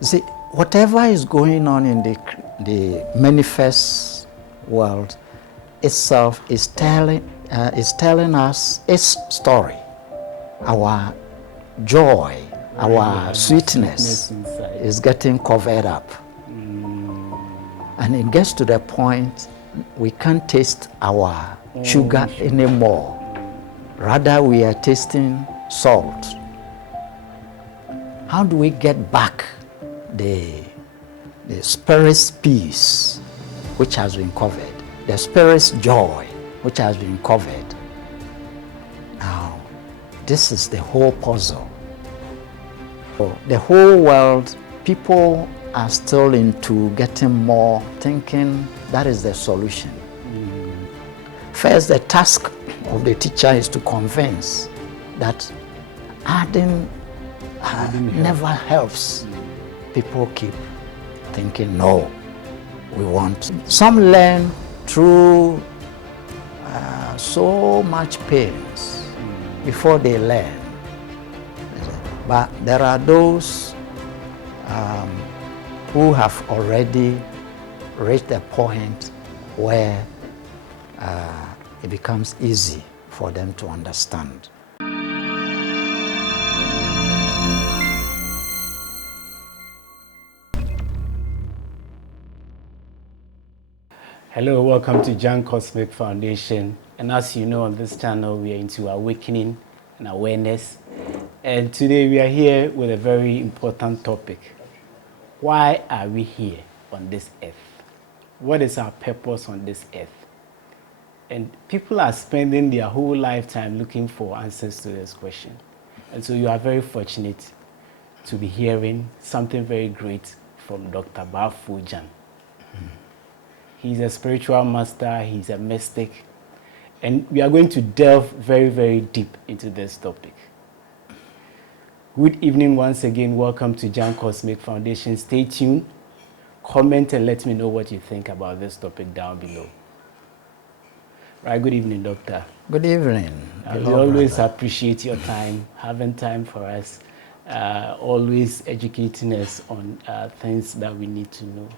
See, whatever is going on in the manifest world itself is telling us its story. Our joy, our sweetness is getting covered up. And it gets to the point we can't taste our sugar anymore. Rather, we are tasting salt. How do we get back the spirit's peace, which has been covered, the spirit's joy, which has been covered? Now, this is the whole puzzle. For the whole world, people are still into getting more, thinking that is the solution. First, the task of the teacher is to convince that adding never helps. People keep thinking, no, we want. Some learn through so much pains before they learn. But there are those who have already reached the point where it becomes easy for them to understand. Hello, welcome to Jan Cosmic Foundation. And as you know, on this channel, we are into awakening and awareness. And today we are here with a very important topic. Why are we here on this earth? What is our purpose on this earth? And people are spending their whole lifetime looking for answers to this question. And so you are very fortunate to be hearing something very great from Dr. Baffour Jan. He's a spiritual master, he's a mystic, and we are going to delve very, very deep into this topic. Good evening once again. Welcome to Jan Cosmic Foundation. Stay tuned, comment, and let me know what you think about this topic down below. Right, good evening, Doctor. Good evening. We always appreciate your time, having time for us, always educating us on things that we need to know.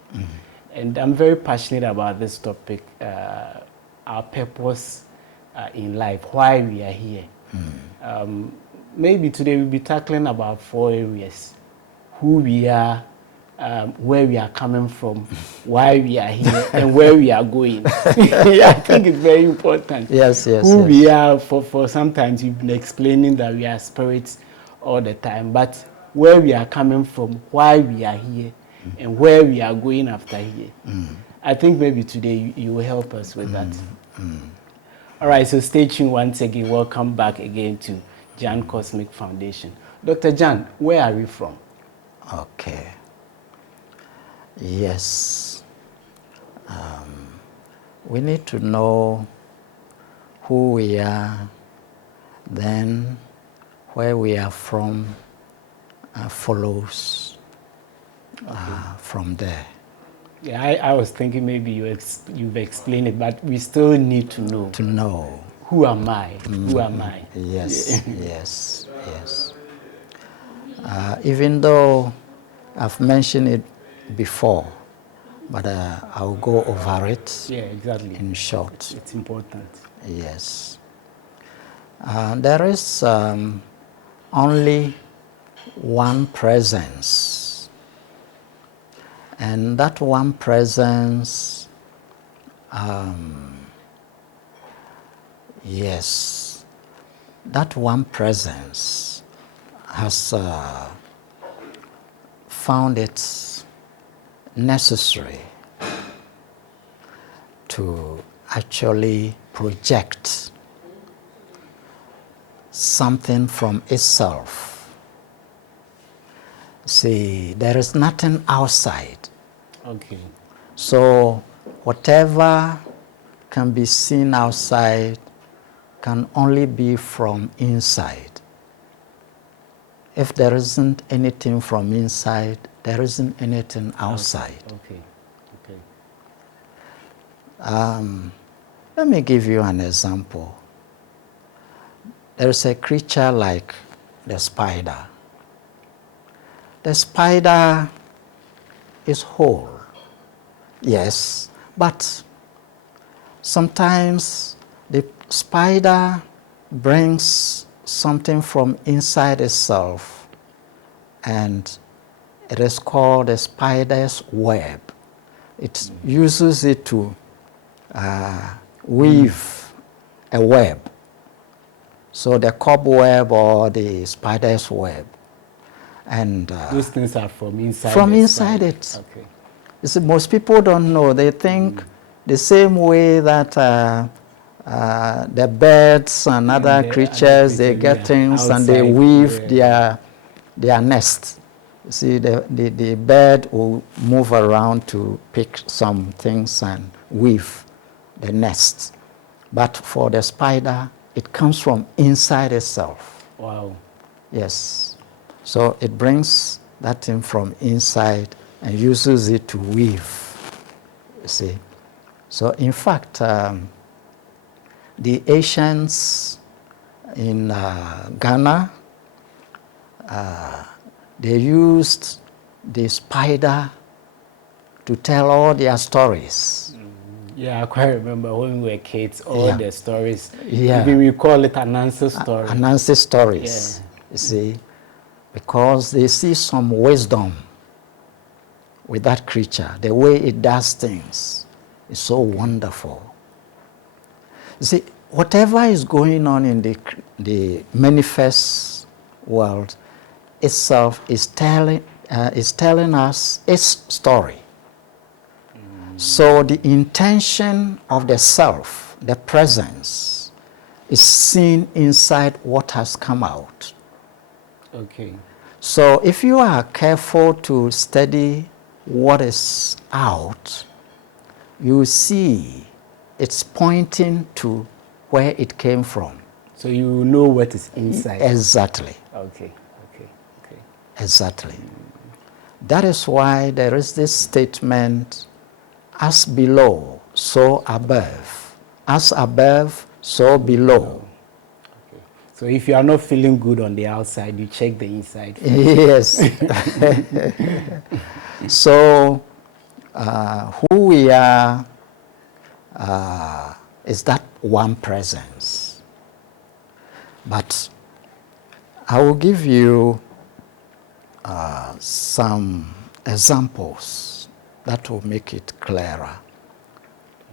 And I'm very passionate about this topic, our purpose in life, why we are here. Maybe today we'll be tackling about 4 areas: who we are, where we are coming from, why we are here, and where we are going. I think it's very important. Yes. Who we are, for sometimes you've been explaining that we are spirits all the time, but where we are coming from, why we are here, and where we are going after here. I think maybe today you will help us with that. All right, so stay tuned once again. Welcome back again to Jan Cosmic Foundation. Dr. Jan, where are we from? Okay. Yes. We need to know who we are, then where we are from follows from there. Yeah, I was thinking maybe you've explained it, but we still need to know. To know. Who am I? Who am I? Yes, yes. Even though I've mentioned it before, but I'll go over it. Yeah, exactly. In short. It's important. Yes. There is only one presence. And that one presence, yes, that one presence has found it necessary to actually project something from itself. See, there is nothing outside. Okay. So whatever can be seen outside can only be from inside. If there isn't anything from inside, there isn't anything outside. Okay. Let me give you an example. There is a creature like the spider. The spider is whole. Yes, but sometimes the spider brings something from inside itself, and it is called a spider's web. It uses it to weave a web. So the cobweb or the spider's web. And those things are from inside. From inside it. Okay. You see, most people don't know. They think the same way that the birds and other creatures, they get things outside, and they weave their nest. You see, the bird will move around to pick some things and weave the nest. But for the spider, it comes from inside itself. Wow. Yes. So it brings that thing from inside and uses it to weave, you see. So in fact, the Asians in Ghana, they used the spider to tell all their stories. Yeah, I quite remember when we were kids, all the stories. Yeah. Maybe we call it an answer story. An answer stories, you see, because they see some wisdom with that creature. The way it does things is so wonderful. You see, whatever is going on in the manifest world itself is telling us its story. So the intention of the self, the presence, is seen inside what has come out. Okay. So if you are careful to study what is out, you see it's pointing to where it came from. So you know what is inside. Exactly. Okay. Exactly. That is why there is this statement, as below, so above. As above, so below. Okay. So if you are not feeling good on the outside, you check the inside first. Yes. So who we are is that one presence. But I will give you some examples that will make it clearer.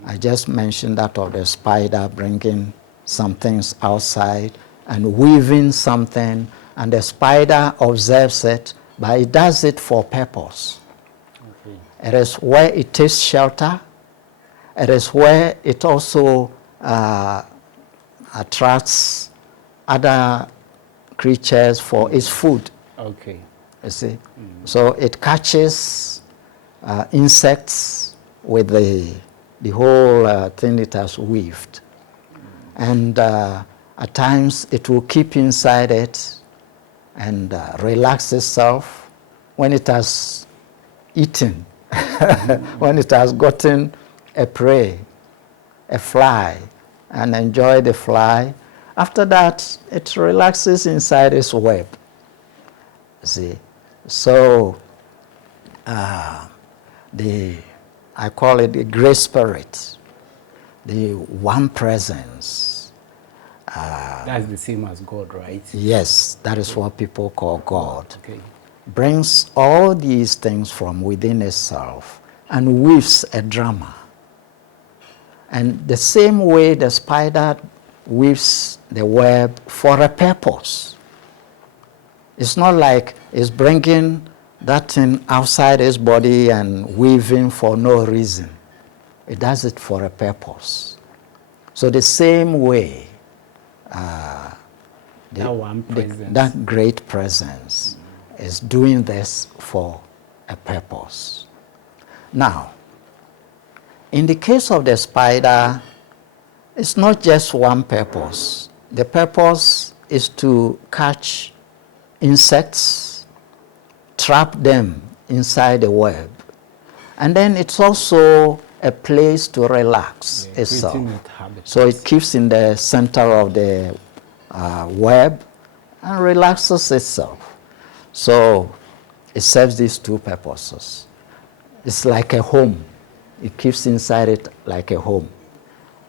I just mentioned that of the spider bringing some things outside and weaving something, and the spider observes it, but it does it for purpose. Okay. It is where it takes shelter. It is where it also attracts other creatures for its food. Okay. You see? So it catches insects with the whole thing it has weaved. And at times it will keep inside it and relax itself when it has eaten, when it has gotten a prey, a fly, and enjoy the fly. After that, it relaxes inside its web. See? So I call it the great spirit, the one presence. That's the same as God, right? Yes, that is what people call God. Okay. Brings all these things from within itself and weaves a drama. And the same way the spider weaves the web for a purpose. It's not like it's bringing that thing outside its body and weaving for no reason. It does it for a purpose. So the same way, that great presence is doing this for a purpose. Now, in the case of the spider, it's not just one purpose. The purpose is to catch insects, trap them inside the web. And then it's also a place to relax itself. So it keeps in the center of the web and relaxes itself. So it serves these two purposes. It's like a home. It keeps inside it like a home.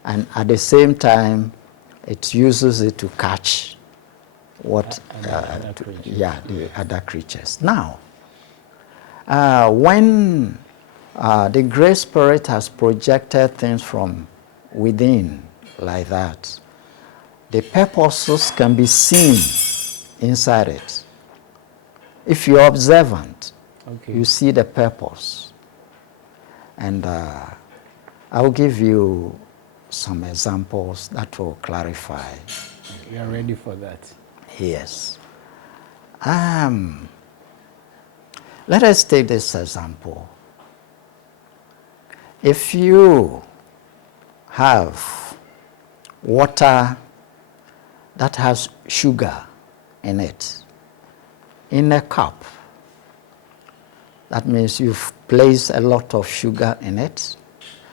And at the same time, it uses it to catch what, the other creatures. Now, when the Great Spirit has projected things from within like that, the purposes can be seen inside it. If you're observant, you see the purpose. And I'll give you some examples that will clarify. We are ready for that. Yes. Let us take this example. If you have water that has sugar in it, in a cup, that means you've placed a lot of sugar in it,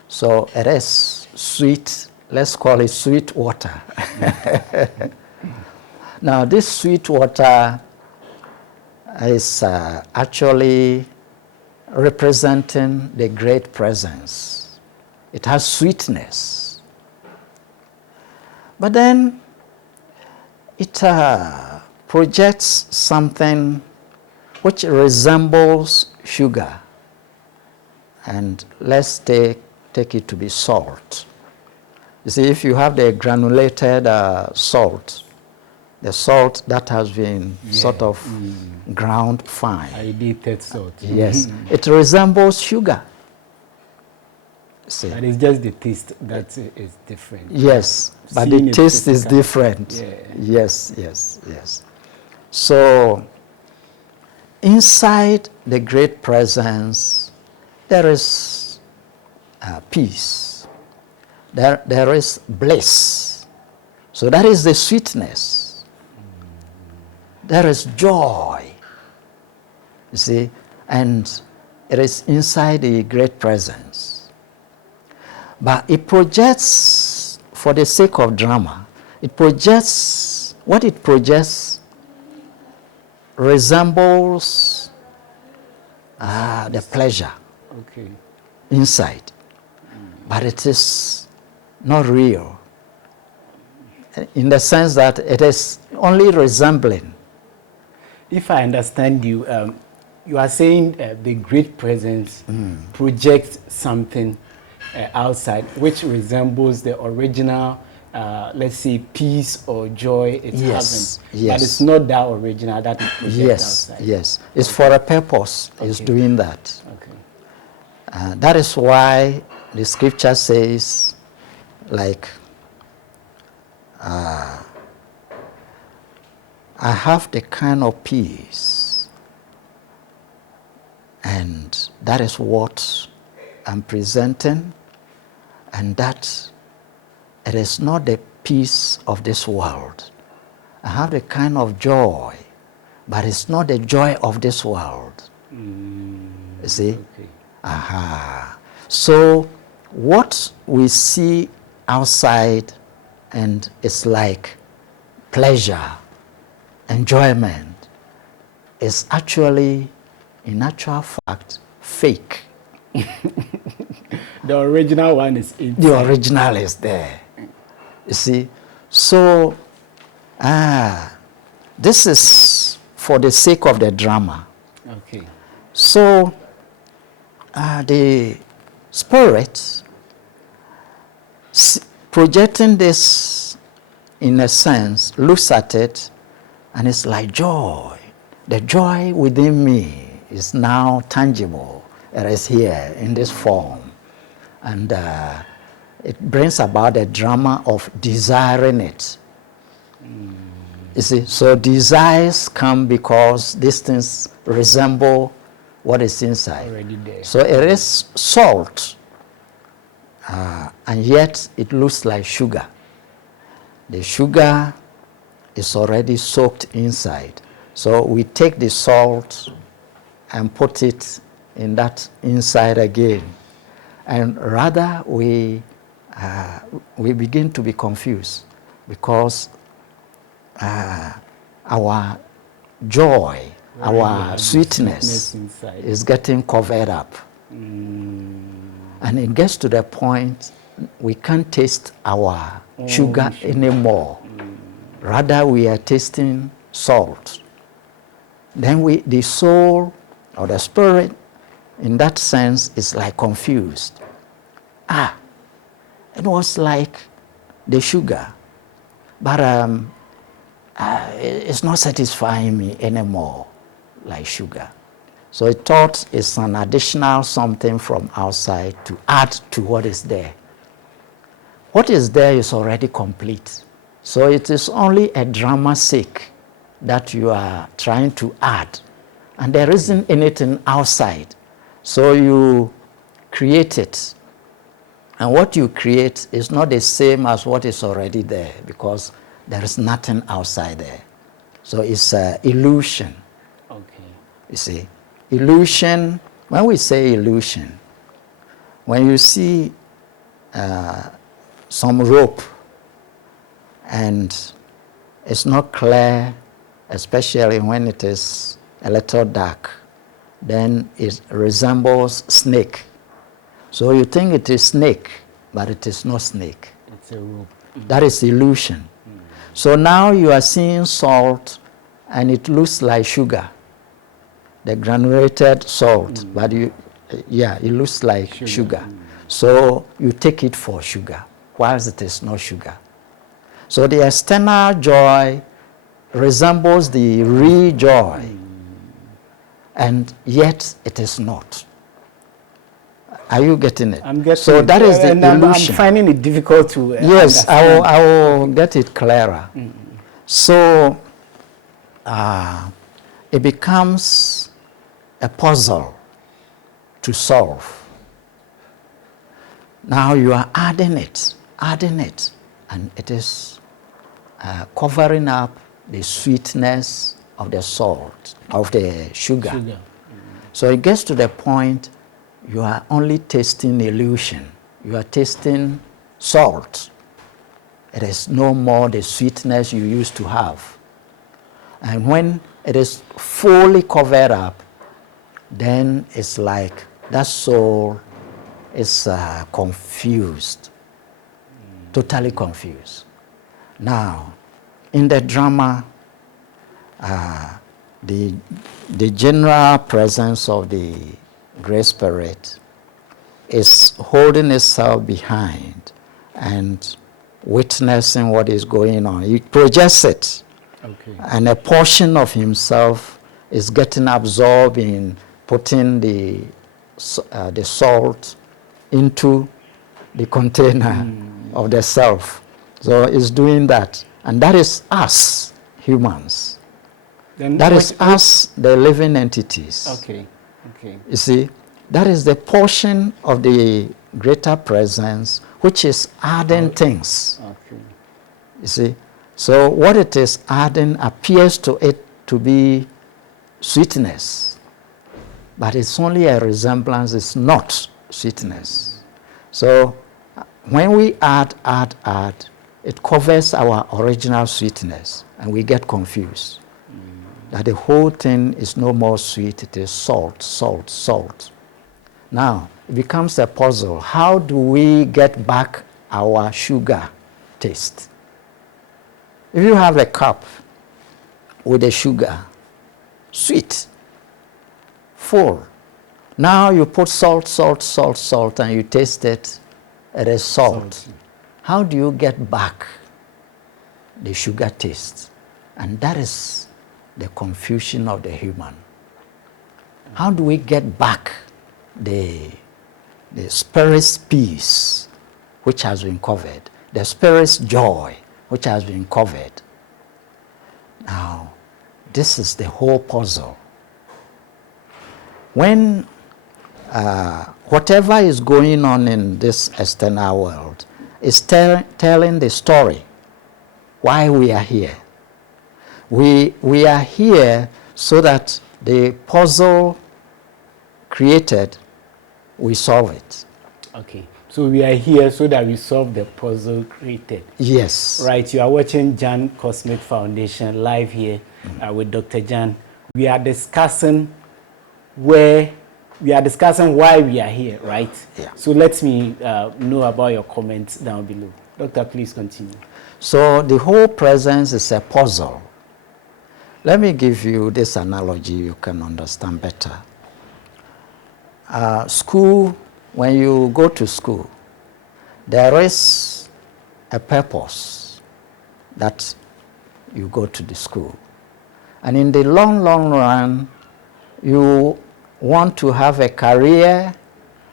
so it is sweet. Let's call it sweet water. Now, this sweet water is actually representing the great presence. It has sweetness. But then it projects something which resembles sugar. And let's take it to be salt. You see, if you have the granulated salt, the salt that has been sort of ground fine. Iodinated salt. Yes, it resembles sugar. See? But it's just the taste that is different. Yes, but the taste is different. Yeah. Yes, yes, yes. So, inside the great presence, there is peace. There is bliss. So that is the sweetness. There is joy. You see, and it is inside the great presence. But it projects, for the sake of drama, it projects, what it projects resembles the pleasure inside. But it is not real, in the sense that it is only resembling. If I understand you, you are saying the great presence projects something outside which resembles the original, let's say, peace or joy it's having. But it's not that original that it projects outside. Yes, it's for a purpose. It's doing that. That is why the scripture says, like, I have the kind of peace, and that is what I'm presenting, and that it is not the peace of this world. I have the kind of joy, but it's not the joy of this world. You see? So what we see outside, and it's like pleasure, enjoyment, is actually, in actual fact, fake. The original one is inside. The original is there. You see? So, this is for the sake of the drama. So, the Spirit projecting this, in a sense, looks at it, and it's like joy. The joy within me is now tangible. It is here in this form. And it brings about the drama of desiring it. You see, so desires come because these things resemble what is inside. Already there. So it is salt, and yet it looks like sugar. The sugar is already soaked inside. So we take the salt and put it in that inside again. And rather we begin to be confused, because our joy, our sweetness is getting covered up. And it gets to the point we can't taste our sugar anymore. Rather, we are tasting salt. Then the soul or the spirit, in that sense, is like confused. It was like the sugar, but it's not satisfying me anymore like sugar. So it thought it's an additional something from outside to add to what is there. What is there is already complete. So it is only a drama's sake that you are trying to add. And there isn't anything outside. So you create it. And what you create is not the same as what is already there because there is nothing outside there. So it's an illusion. Okay. You see, illusion, when we say illusion, when you see some rope and it's not clear, especially when it is a little dark, then it resembles snake. So you think it is snake, but it is not snake. It's a rope. That is illusion. So now you are seeing salt and it looks like sugar, the granulated salt, but it looks like sugar. So you take it for sugar, whilst it is not sugar. So the external joy resembles the real joy, and yet it is not. Are you getting it? I'm getting so it. That is the and illusion. I'm finding it difficult to yes, understand. I will get it clearer. So it becomes a puzzle to solve. Now you are adding it, and it is covering up the sweetness of the salt, of the sugar. So it gets to the point you are only tasting illusion. You are tasting salt. It is no more the sweetness you used to have. And when it is fully covered up, then it's like that soul is confused, totally confused. Now, in the drama, the general presence of the Great Spirit is holding itself behind and witnessing what is going on. He projects it. Okay. And a portion of himself is getting absorbed in putting the salt into the container of the self. So it's doing that. And that is us, humans. Then that is us, the living entities. Okay. Okay. You see, that is the portion of the greater presence which is adding things. Okay. You see, so what it is adding appears to it to be sweetness, but it's only a resemblance, it's not sweetness. So when we add, it covers our original sweetness, and we get confused. That the whole thing is no more sweet, it is salt, salt, salt. Now, it becomes a puzzle. How do we get back our sugar taste? If you have a cup with the sugar, sweet, full. Now you put salt, salt, salt, salt, and you taste it, it is salt. How do you get back the sugar taste? And that is the confusion of the human. How do we get back the spirit's peace, which has been covered, the spirit's joy, which has been covered? Now, this is the whole puzzle. When whatever is going on in this external world is telling the story why we are here. We are here so that the puzzle created, we solve it. Okay. So we are here so that we solve the puzzle created. Yes. Right. You are watching Jan Cosmic Foundation live here with Dr. Jan. We are discussing where we are discussing why we are here, right? Yeah. So let me know about your comments down below. Doctor, please continue. So the whole presence is a puzzle. Let me give you this analogy you can understand better. School, when you go to school, there is a purpose that you go to the school. And in the long, long run, you want to have a career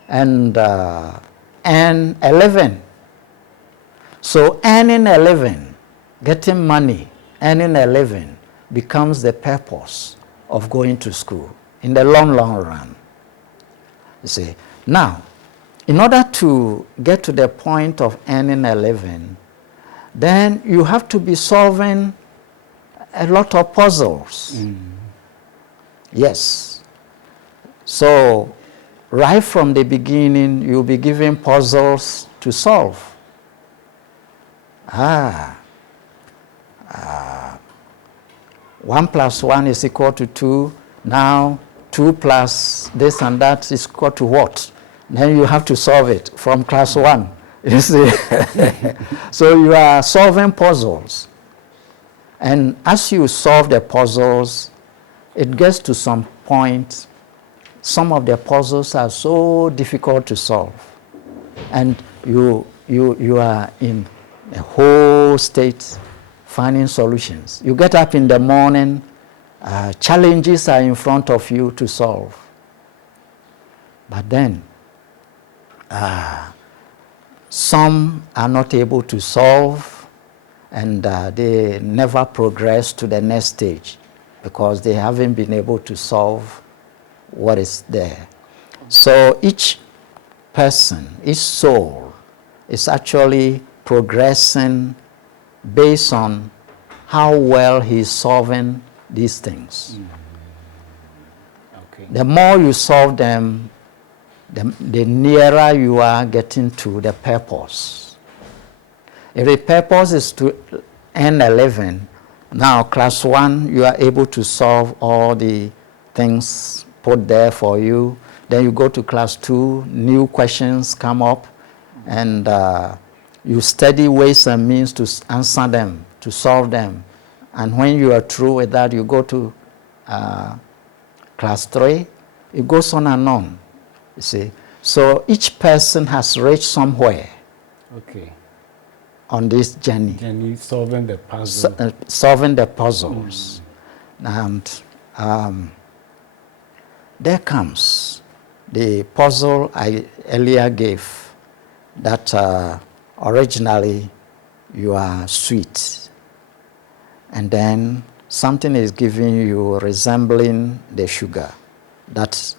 and earn a living. So earning a living, getting money, earning a living becomes the purpose of going to school in the long, long run. You see, now, in order to get to the point of earning a living, then you have to be solving a lot of puzzles. Yes. So, right from the beginning, you'll be given puzzles to solve. 1 plus 1 is equal to 2. Now, 2 plus this and that is equal to what? Then you have to solve it from class 1. You see? So you are solving puzzles. And as you solve the puzzles, it gets to some point, some of the puzzles are so difficult to solve. And you are in a whole state finding solutions. You get up in the morning, challenges are in front of you to solve. But then, some are not able to solve, and they never progress to the next stage because they haven't been able to solve what is there. So each person, each soul is actually progressing based on how well he's solving these things. Okay. The more you solve them, the nearer you are getting to the purpose. If the purpose is to earn a living, now class 1, you are able to solve all the things put there for you. Then you go to class 2, new questions come up, and you study ways and means to answer them, to solve them. And when you are through with that, you go to class 3. It goes on and on, you see. So each person has reached somewhere. Okay. On this journey. Solving the puzzle. Solving the puzzles. And there comes the puzzle I earlier gave, that originally you are sweet. And then something is giving you resembling the sugar that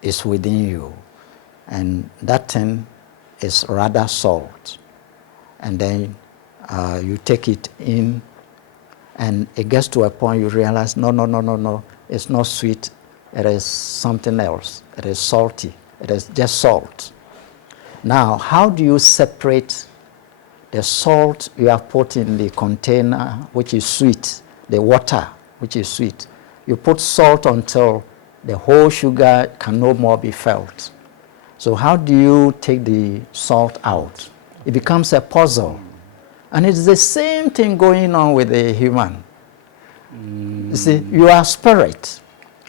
is within you. And that thing is rather salt. And then you take it in, and it gets to a point you realize, no, it's not sweet. It is something else. It is salty. It is just salt. Now, how do you separate the salt you have put in the container, which is sweet, the water, which is sweet? You put salt until the whole sugar can no more be felt. So how do you take the salt out? It becomes a puzzle. And it's the same thing going on with the human. You see, you are spirit.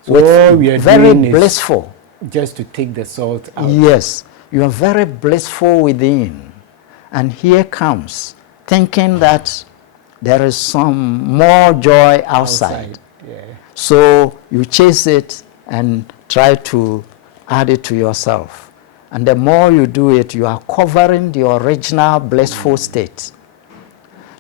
So we are very blissful. Just to take the salt out. Yes, you are very blissful within. And here comes thinking that there is some more joy outside. Yeah. So you chase it and try to add it to yourself. And the more you do it, you are covering the original blissful state.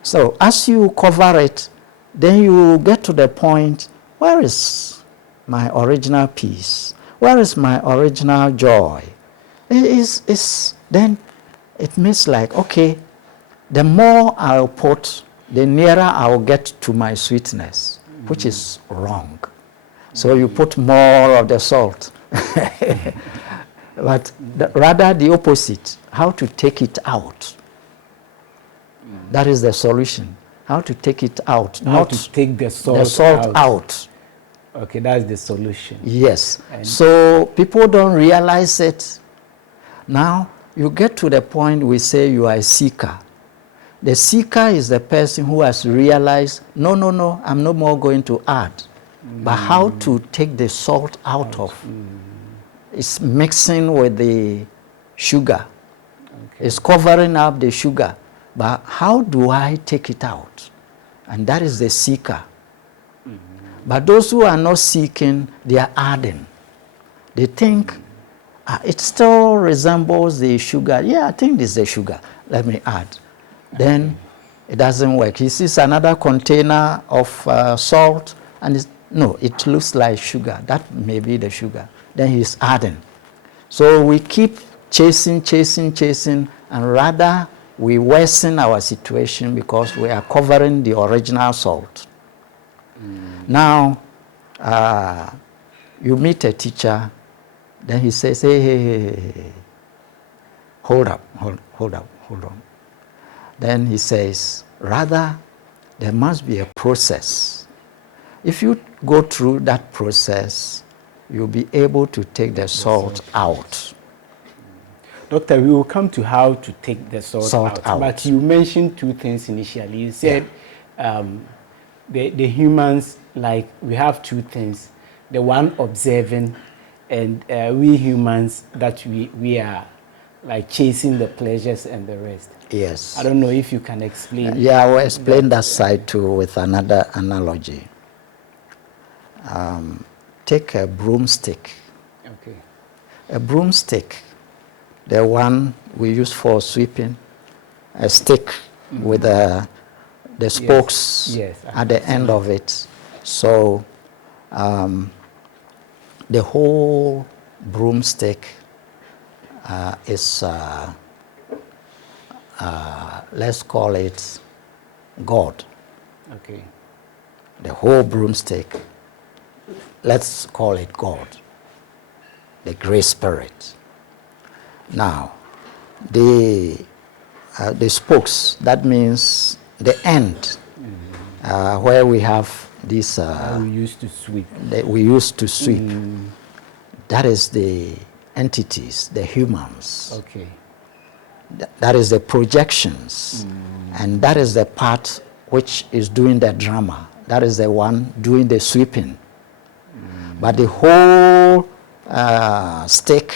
So as you cover it, then you get to the point, where is my original peace? Where is my original joy? Then it means like, okay, the more I'll put, the nearer I'll get to my sweetness, which is wrong. So you put more of the salt. But rather the opposite, how to take it out. That is the solution. How to take it out. How to take the salt out. Okay, that's the solution. Yes. So people don't realize it. Now, you get to the point we say you are a seeker. The seeker is the person who has realized, no, I'm no more going to add. But how to take the salt out of? It's mixing with the sugar. Okay. It's covering up the sugar. But how do I take it out? And that is the seeker. But those who are not seeking, they are adding. They think, it still resembles the sugar. Yeah, I think this is the sugar. Let me add. Then it doesn't work. He sees another container of salt, and no, it looks like sugar. That may be the sugar. Then he's adding. So we keep chasing, and rather we worsen our situation because we are covering the original salt. Now, you meet a teacher, then he says, hey, hold on. Then he says, rather, there must be a process. If you go through that process, you'll be able to take the salt out. Doctor, we will come to how to take the salt out. But you mentioned two things initially. You said the humans, like, we have two things. The one observing, and we humans that we are like chasing the pleasures and the rest. Yes. I don't know if you can explain. Yeah, I will explain that side too with another analogy. Take a broomstick. Okay. A broomstick, the one we use for sweeping, a stick with the spokes at the end of it. So the whole broomstick is, let's call it God. Okay. The whole broomstick, let's call it God, the Great Spirit. Now, the spokes, that means the end, where we have this. We used to sweep. We used to sweep. That is the entities, the humans. Okay. That is the projections, and that is the part which is doing the drama. That is the one doing the sweeping. But the whole stick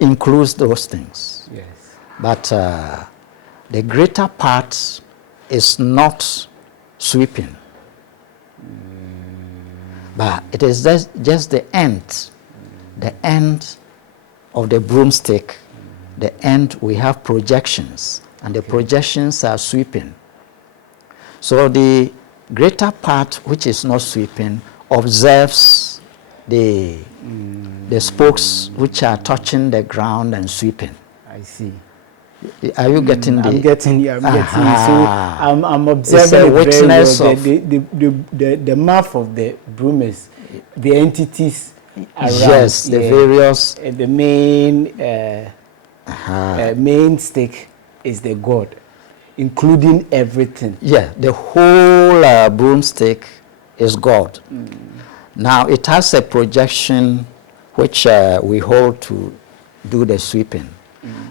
includes those things. Yes. But the greater part is not sweeping. But it is just the end of the broomstick. The end, we have projections, and the projections are sweeping. So the greater part, which is not sweeping, observes the spokes which are touching the ground and sweeping. I see. Are you getting the? I'm getting you. So I'm observing it's a witness very well. The mouth of the broom is the entities around. Yes, the various. The main stick is the God, including everything. Yeah, the whole broomstick is God. Now it has a projection which we hold to do the sweeping.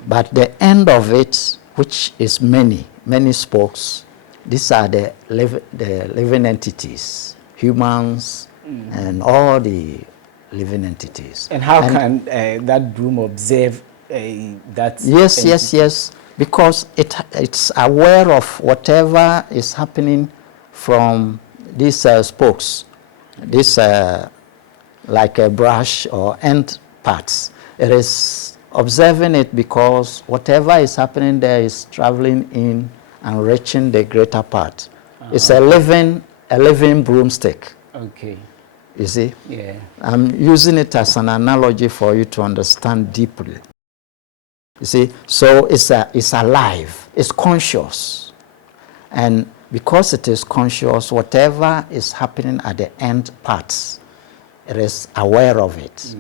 But the end of it, which is many spokes, these are the living entities, humans, and all the living entities. And how can that broom observe that? Yes, because it's aware of whatever is happening from these spokes, this like a brush or end parts. It is observing it because whatever is happening there is traveling in and reaching the greater part. It's a living broomstick. Okay. You see? Yeah. I'm using it as an analogy for you to understand deeply. You see? So it's alive. It's conscious. And because it is conscious, whatever is happening at the end parts, it is aware of it.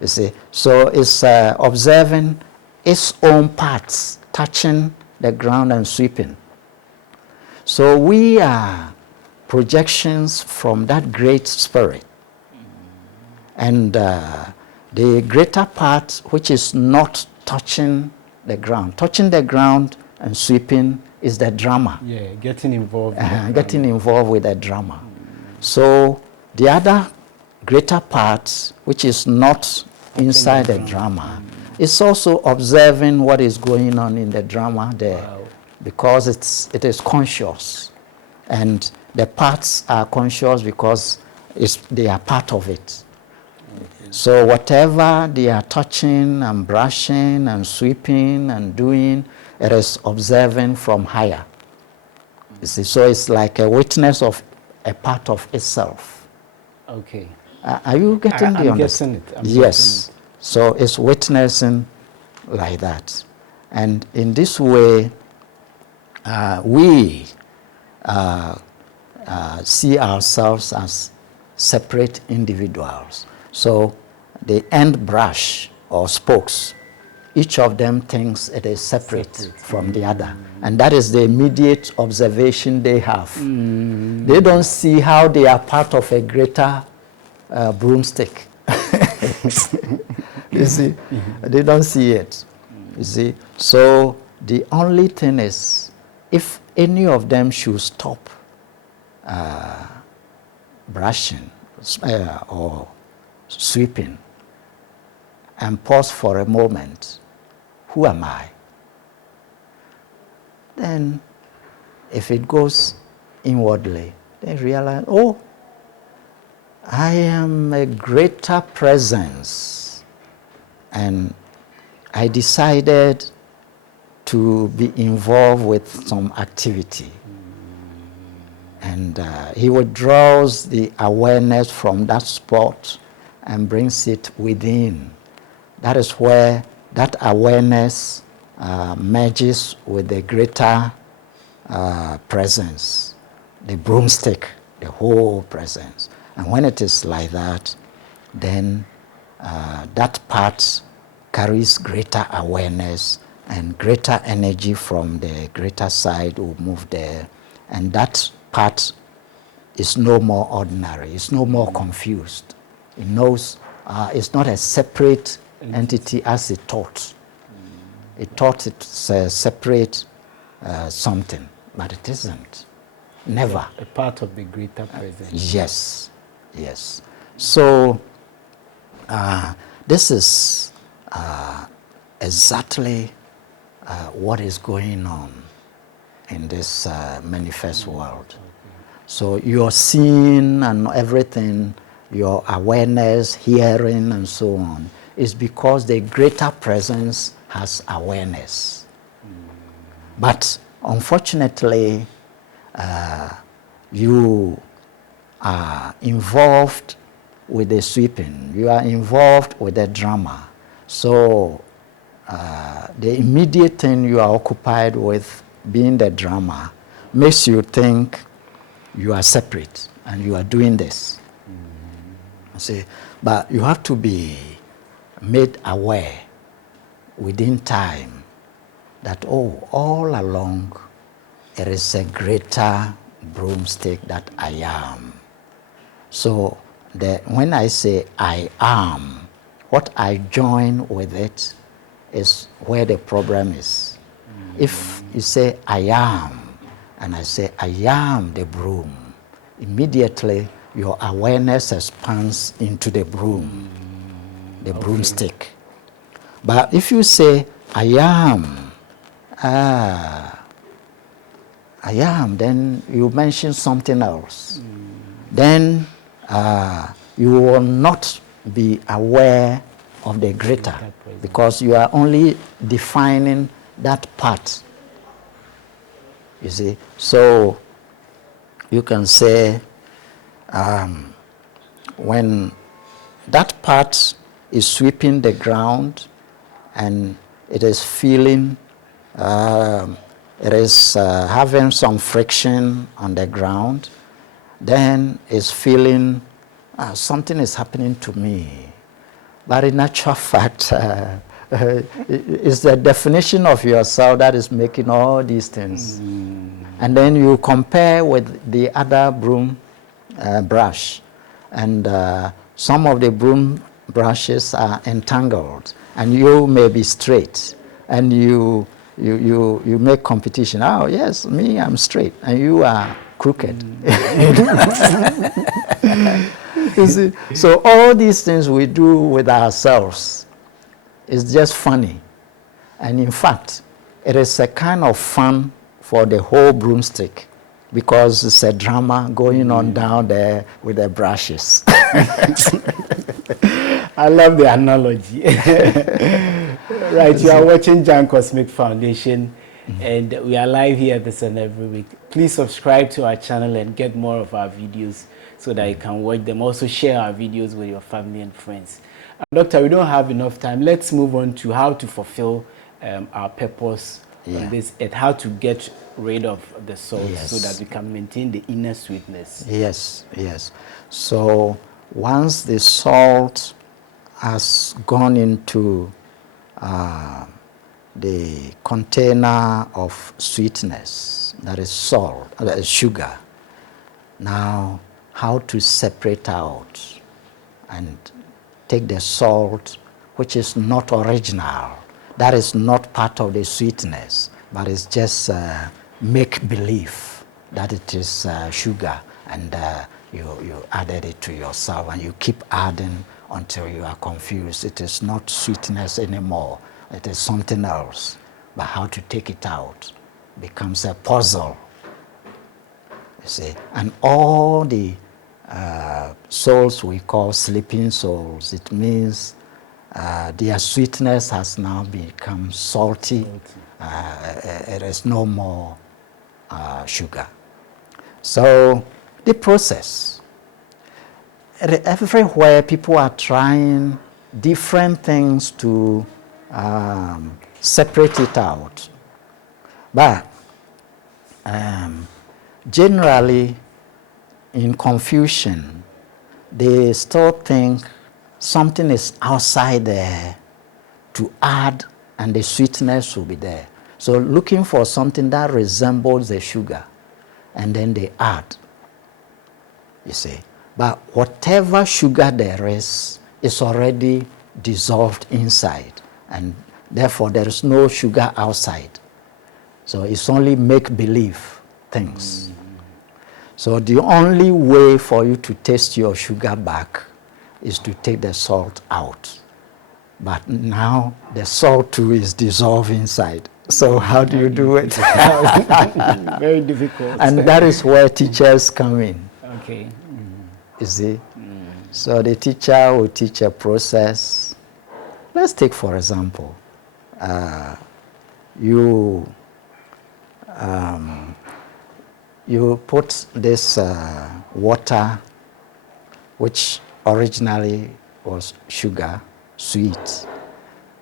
You see, so it's observing its own parts, touching the ground and sweeping. So we are projections from that great spirit. And the greater part, which is not touching the ground and sweeping, is the drama. Yeah, getting involved. Getting involved with the drama. So the other greater part, which is not inside the drama, is also observing what is going on in the drama there. Wow. Because it is conscious. And the parts are conscious because they are part of it. So whatever they are touching and brushing and sweeping and doing, it is observing from higher. You see, so it's like a witness of a part of itself. Okay. Are you getting the understanding? Yes. Getting it. So it's witnessing like that. And in this way, we see ourselves as separate individuals. So the end brush or spokes, each of them thinks it is separate from the other. And that is the immediate observation they have. They don't see how they are part of a greater broomstick. You see, they don't see it. You see, so the only thing is, if any of them should stop brushing or sweeping and pause for a moment, who am I? Then, if it goes inwardly, they realize, oh, I am a greater presence, and I decided to be involved with some activity. And he withdraws the awareness from that spot and brings it within. That is where that awareness merges with the greater presence, the broomstick, the whole presence. And when it is like that, then that part carries greater awareness, and greater energy from the greater side will move there. And that part is no more ordinary, it's no more confused. It knows it's not a separate entity as it thought. It thought it's a separate something, but it isn't. Never. A part of the greater presence. Yes, yes. So this is exactly what is going on in this manifest world. So your seeing and everything, your awareness, hearing and so on, is because the greater presence has awareness. But unfortunately, you are involved with the sweeping, you are involved with the drama. So the immediate thing you are occupied with, being the drama, makes you think you are separate and you are doing this. See, but you have to be made aware within time that, oh, all along there is a greater broomstick that I am. So when I say I am, what I join with it is where the problem is. If you say I am, and I say I am the broom, immediately your awareness expands into the broom, the broomstick. But if you say I am, then you mention something else. Then you will not be aware of the greater, because you are only defining that part. You see, so you can say when that part is sweeping the ground and it is feeling, it is having some friction on the ground, then it's feeling something is happening to me. But in actual fact, It's the definition of yourself that is making all these things. And then you compare with the other broom brush, and some of the broom brushes are entangled, and you may be straight, and you make competition. Oh yes, me, I'm straight, and you are crooked. You see? So all these things we do with ourselves is just funny, and in fact, it is a kind of fun for the whole broomstick, because it's a drama going on down there with the brushes. I love the analogy. Right, you are watching Jan Cosmic Foundation, and we are live here this and every week. Please subscribe to our channel and get more of our videos so that you can watch them. Also share our videos with your family and friends. Doctor, we don't have enough time. Let's move on to how to fulfill our purpose on this, and how to get rid of the salt so that we can maintain the inner sweetness. Yes, yes. So once the salt has gone into the container of sweetness, that is salt, that is sugar, now how to separate out and take the salt which is not original, that is not part of the sweetness, but it's just make believe that it is sugar, and you added it to yourself, and you keep adding until you are confused. It is not sweetness anymore. It is something else. But how to take it out becomes a puzzle. You see, and all the souls we call sleeping souls, it means their sweetness has now become salty. It is no more sugar. So the process, everywhere people are trying different things to separate it out. But generally, in confusion, they still think something is outside there to add, and the sweetness will be there. So looking for something that resembles the sugar, and then they add, you see. But whatever sugar there is already dissolved inside, and therefore there is no sugar outside. So it's only make-believe things. So the only way for you to taste your sugar back is to take the salt out. But now the salt too is dissolved inside. So how do you do it? Very difficult. And that is where teachers come in. Okay. You see? So the teacher will teach a process. Let's take, for example, you put this water, which originally was sugar, sweet,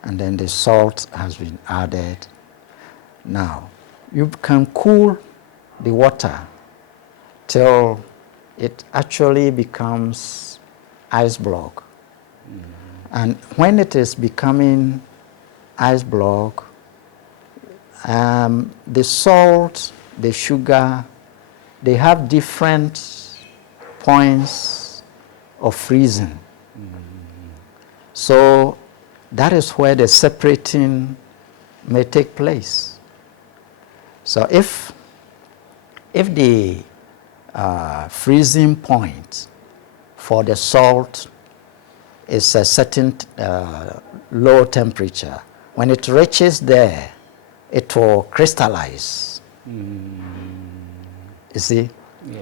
and then the salt has been added. Now, you can cool the water till it actually becomes ice block. And when it is becoming ice block, the salt, the sugar, they have different points of freezing. So that is where the separating may take place. So if the freezing point for the salt is a certain low temperature, when it reaches there, it will crystallize. You see,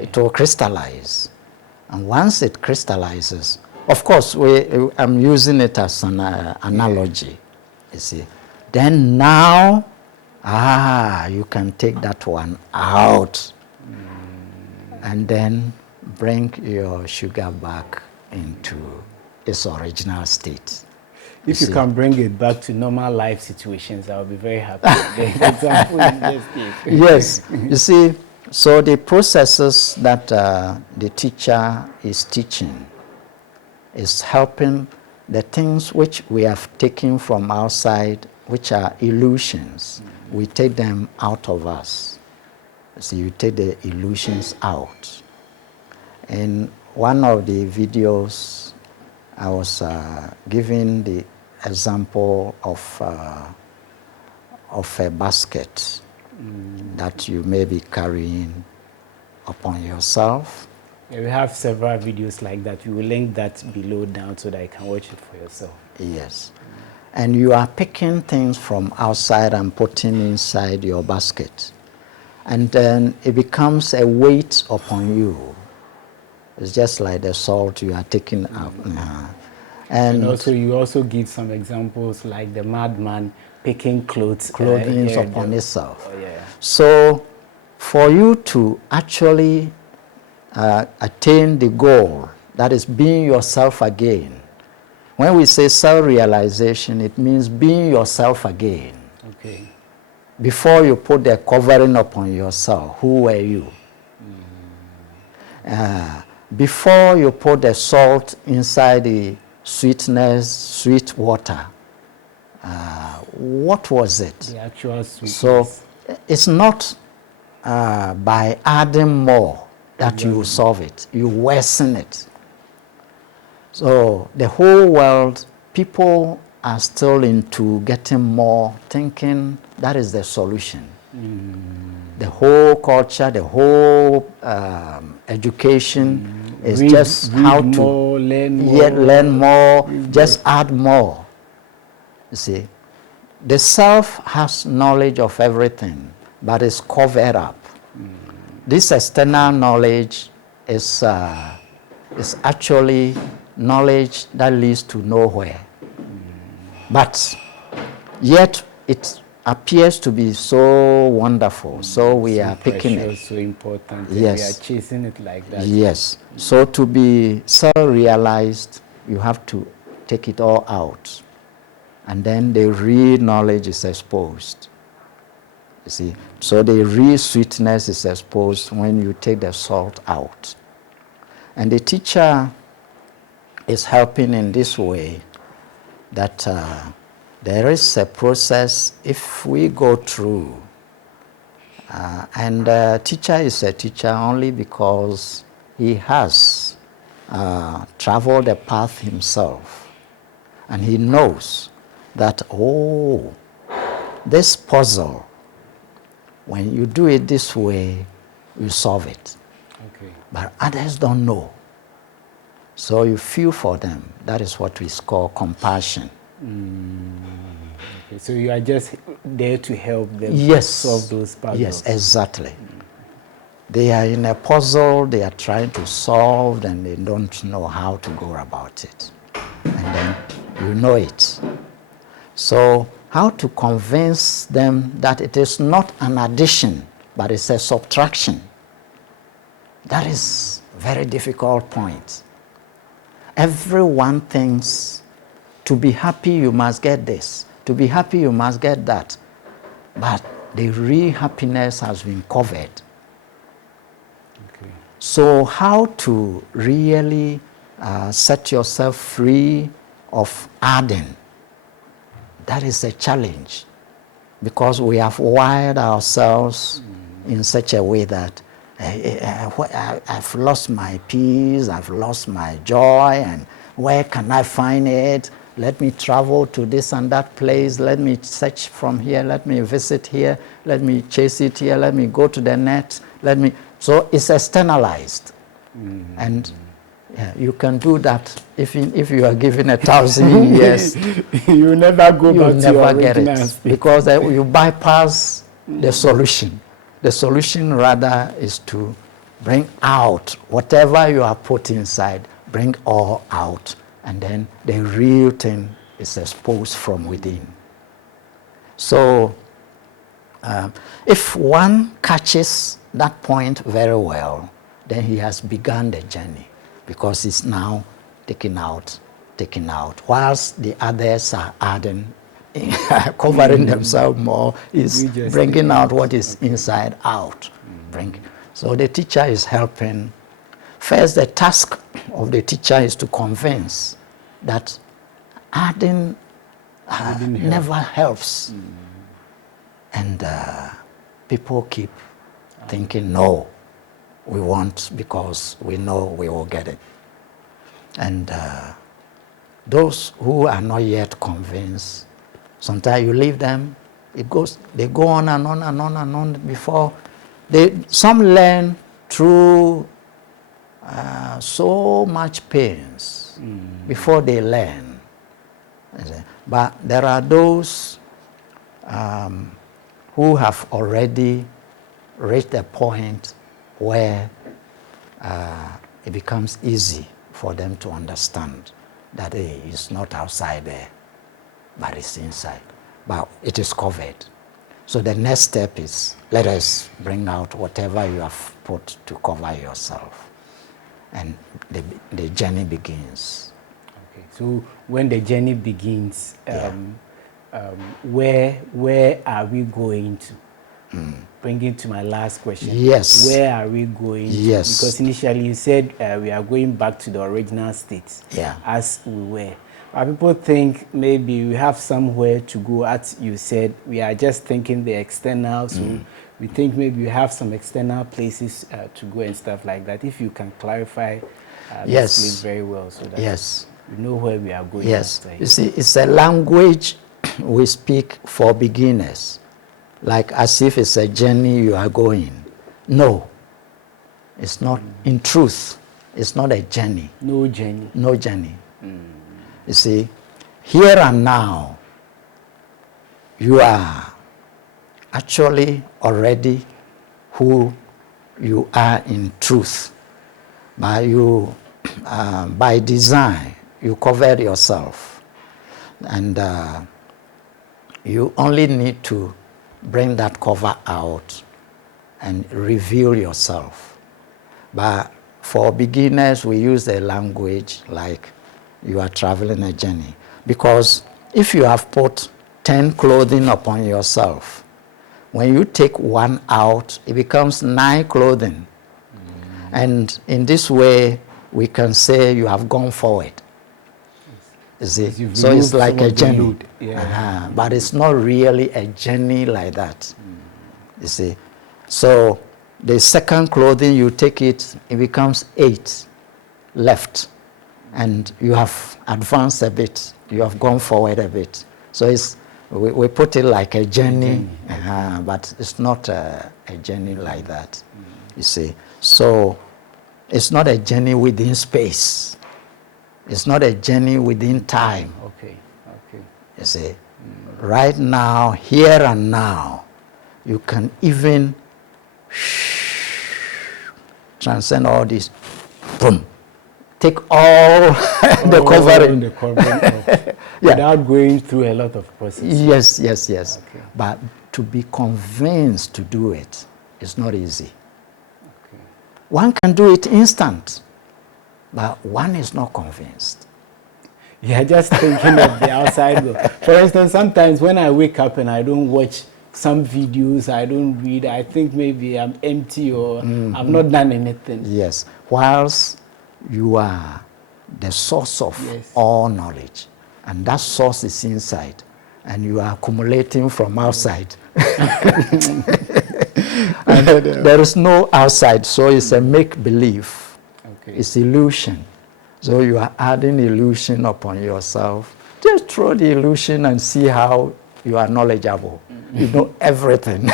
it will crystallize. And once it crystallizes, of course, I'm using it as an analogy, you see. Then now, you can take that one out and then bring your sugar back into its original state. If you can bring it back to normal life situations, I'll be very happy. The example in this case. Yes, you see, so the processes that the teacher is teaching is helping the things which we have taken from outside, which are illusions, we take them out of us. So you take the illusions out. In one of the videos, I was giving the example of a basket that you may be carrying upon yourself. Yeah, we have several videos like that. We will link that below down so that you can watch it for yourself. Yes. And you are picking things from outside and putting inside your basket. And then it becomes a weight upon you. It's just like the salt you are taking out. And also, you also give some examples like the madman picking clothing upon itself. Oh, yeah. So for you to actually attain the goal, that is being yourself again. When we say self-realization, it means being yourself again. Okay. Before you put the covering upon yourself, who were you? Before you put the salt inside the sweetness, sweet water, what was it? The actual sweetness. So it's not by adding more that you solve it. You worsen it. So the whole world, people are still into getting more, thinking that is the solution. The whole culture, the whole education is just how to more, learn more, learn more, just add more. You see, the self has knowledge of everything, but it's covered up. This external knowledge is actually knowledge that leads to nowhere. But yet it appears to be so wonderful, so we are picking it. So important. Yes. We are chasing it like that. Yes. So to be self-realized, you have to take it all out. And then the real knowledge is exposed. You see? So the real sweetness is exposed when you take the salt out. And the teacher is helping in this way, that there is a process if we go through. And teacher is a teacher only because he has traveled the path himself. And he knows that, oh, this puzzle, when you do it this way, you solve it. Okay. But others don't know. So you feel for them. That is what we call compassion. Okay. So you are just there to help them solve those puzzles. Yes, exactly. They are in a puzzle they are trying to solve, and they don't know how to go about it. And then you know it. So how to convince them that it is not an addition, but it's a subtraction? That is a very difficult point. Everyone thinks to be happy you must get this, to be happy you must get that. But the real happiness has been covered. Okay. So how to really set yourself free of adding? That is a challenge, because we have wired ourselves in such a way that I've lost my peace, I've lost my joy, and where can I find it? Let me travel to this and that place, let me search from here, let me visit here, let me chase it here, let me go to the net, so it's externalized. And you can do that if you are given 1,000 years. You never go back to your get original it, state. because you bypass the solution. The solution rather is to bring out whatever you have put inside, bring all out, and then the real thing is exposed from within. So if one catches that point very well, then he has begun the journey, because he's now taking out, whilst the others are adding, covering themselves more, is bringing out what is inside out. So the teacher is helping. First, the task of the teacher is to convince that adding Didn't help. never helps. And people keep thinking, no, we want because we know we will get it. And those who are not yet convinced, sometimes you leave them, they go on and on and on and on before some learn through so much pains before they learn. But there are those who have already reached a point where it becomes easy for them to understand that it's not outside there, but it's inside. But it is covered. So the next step is, let us bring out whatever you have put to cover yourself. And the journey begins. Okay. So when the journey begins, where are we going to? Bringing to my last question. Yes. Where are we going to? Yes. Because initially you said we are going back to the original state as we were. But people think maybe we have somewhere to go. As you said, we are just thinking the external. So we think maybe we have some external places to go and stuff like that. If you can clarify this place very well so that we know where we are going. Yes. You see, it's a language we speak for beginners. Like as if it's a journey you are going. No, it's not. In truth, it's not a journey. No journey. No journey. You see, here and now, you are actually already who you are in truth. By design, you covered yourself. And you only need to bring that cover out and reveal yourself. But for beginners, we use a language like you are traveling a journey. Because if you have put 10 clothing upon yourself, when you take one out, it becomes 9 clothing. And in this way, we can say you have gone forward. You see? So it's like a journey. But it's not really a journey like that. You see? So the second clothing, you take it, it becomes 8 left. And you have advanced a bit. You have gone forward a bit. So we put it like a journey, but it's not a journey like that. You see? So it's not a journey within space. It's not a journey within time. Okay. You see? Right now, here and now, you can even transcend all this. Boom. Take all the covering. Without going through a lot of processes. Yes. Okay. But to be convinced to do it is not easy. Okay. One can do it instant, but one is not convinced. Yeah, just thinking of the outside world. For instance, sometimes when I wake up and I don't watch some videos, I don't read, I think maybe I'm empty or I've not done anything. Yes. Whilst you are the source of all knowledge, and that source is inside, and you are accumulating from outside. And there is no outside, so it's a make-believe. Okay. It's illusion. So you are adding illusion upon yourself. Just throw the illusion and see how you are knowledgeable. You know everything.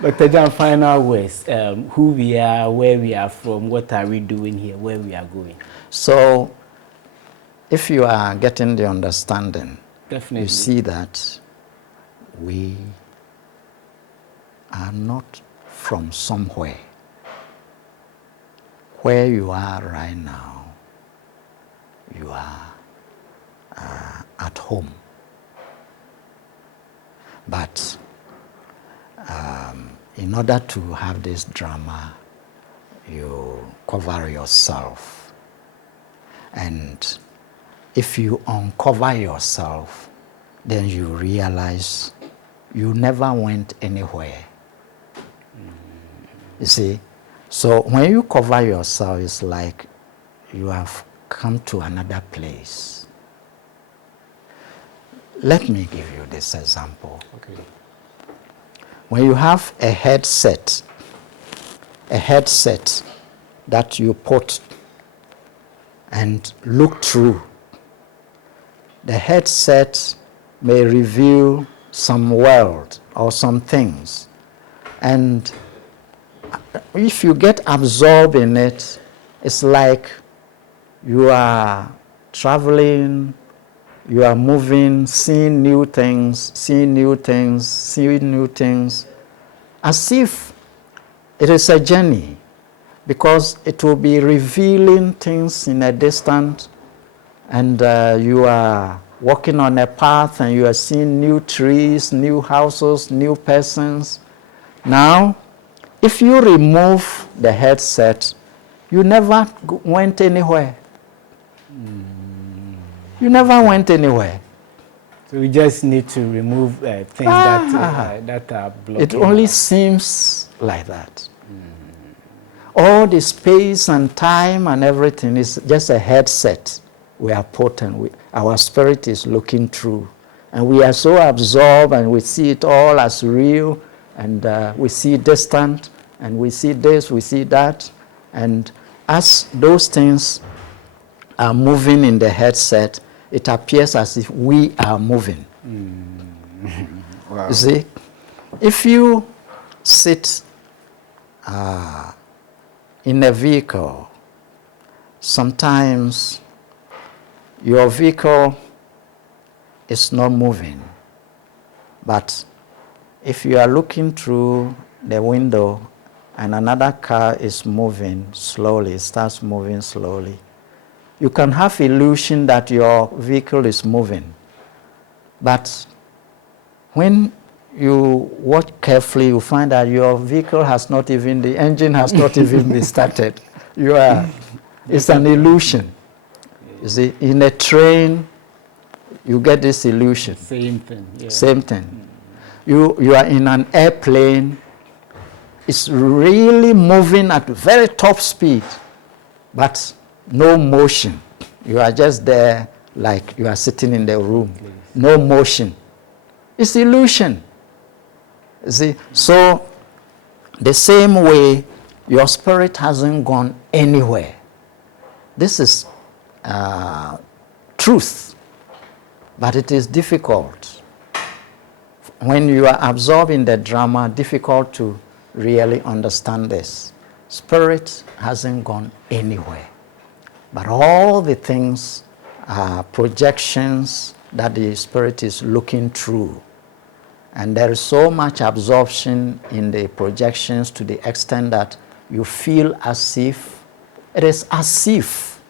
Dr. Jan, final words. Who we are, where we are from, what are we doing here, where we are going? So, if you are getting the understanding, definitely, you see that we are not from somewhere. Where you are right now, you are at home. But in order to have this drama, you cover yourself. And if you uncover yourself, then you realize you never went anywhere. You see? So when you cover yourself, it's like you have come to another place. Let me give you this example. Okay. When you have a headset that you put and look through, the headset may reveal some world or some things. And if you get absorbed in it, it's like you are traveling, you are moving, seeing new things, as if it is a journey, because it will be revealing things in a distance, and you are walking on a path and you are seeing new trees, new houses, new persons. Now, if you remove the headset, you never went anywhere. You never went anywhere. So we just need to remove things that are blocking. It only seems like that. All the space and time and everything is just a headset we are put, and our spirit is looking through. And we are so absorbed, and we see it all as real, and we see distant, and we see this, we see that. And as those things are moving in the headset, it appears as if we are moving. Wow. You see, if you sit in a vehicle, sometimes your vehicle is not moving. But if you are looking through the window and another car is moving slowly, starts moving slowly, you can have illusion that your vehicle is moving. But when you watch carefully, you find that your vehicle has not even, the engine has not even been started. It's an illusion. You see, in a train, you get this illusion. Same thing. Yeah. Same thing. You are in an airplane, it's really moving at very top speed, but no motion. You are just there like you are sitting in the room. No motion. It's illusion. See, so the same way, your spirit hasn't gone anywhere. This is truth, but it is difficult. When you are absorbed in the drama, difficult to really understand this. Spirit hasn't gone anywhere, but all the things are projections that the spirit is looking through. And there is so much absorption in the projections to the extent that you feel as if, it is as if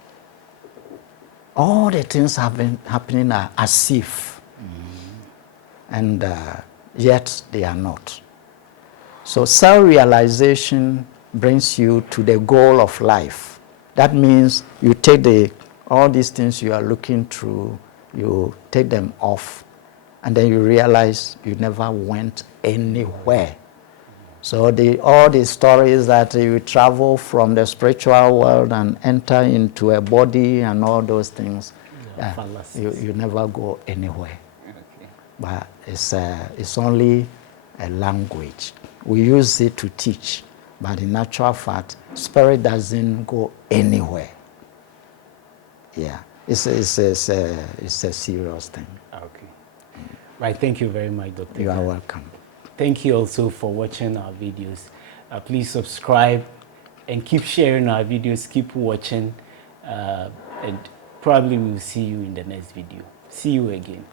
all the things have been happening are as if. And yet they are not. So self-realization brings you to the goal of life. That means you take all these things you are looking through, you take them off, and then you realize you never went anywhere. So all the stories that you travel from the spiritual world and enter into a body and all those things, you never go anywhere. Okay. But it's only a language. We use it to teach, but in actual fact, spirit doesn't go anywhere. Yeah, it's a serious thing. Okay. Right, thank you very much, Dr. You are Jan. welcome. Thank you also for watching our videos. Please subscribe and keep sharing our videos, keep watching, and probably we'll see you in the next video. See you again.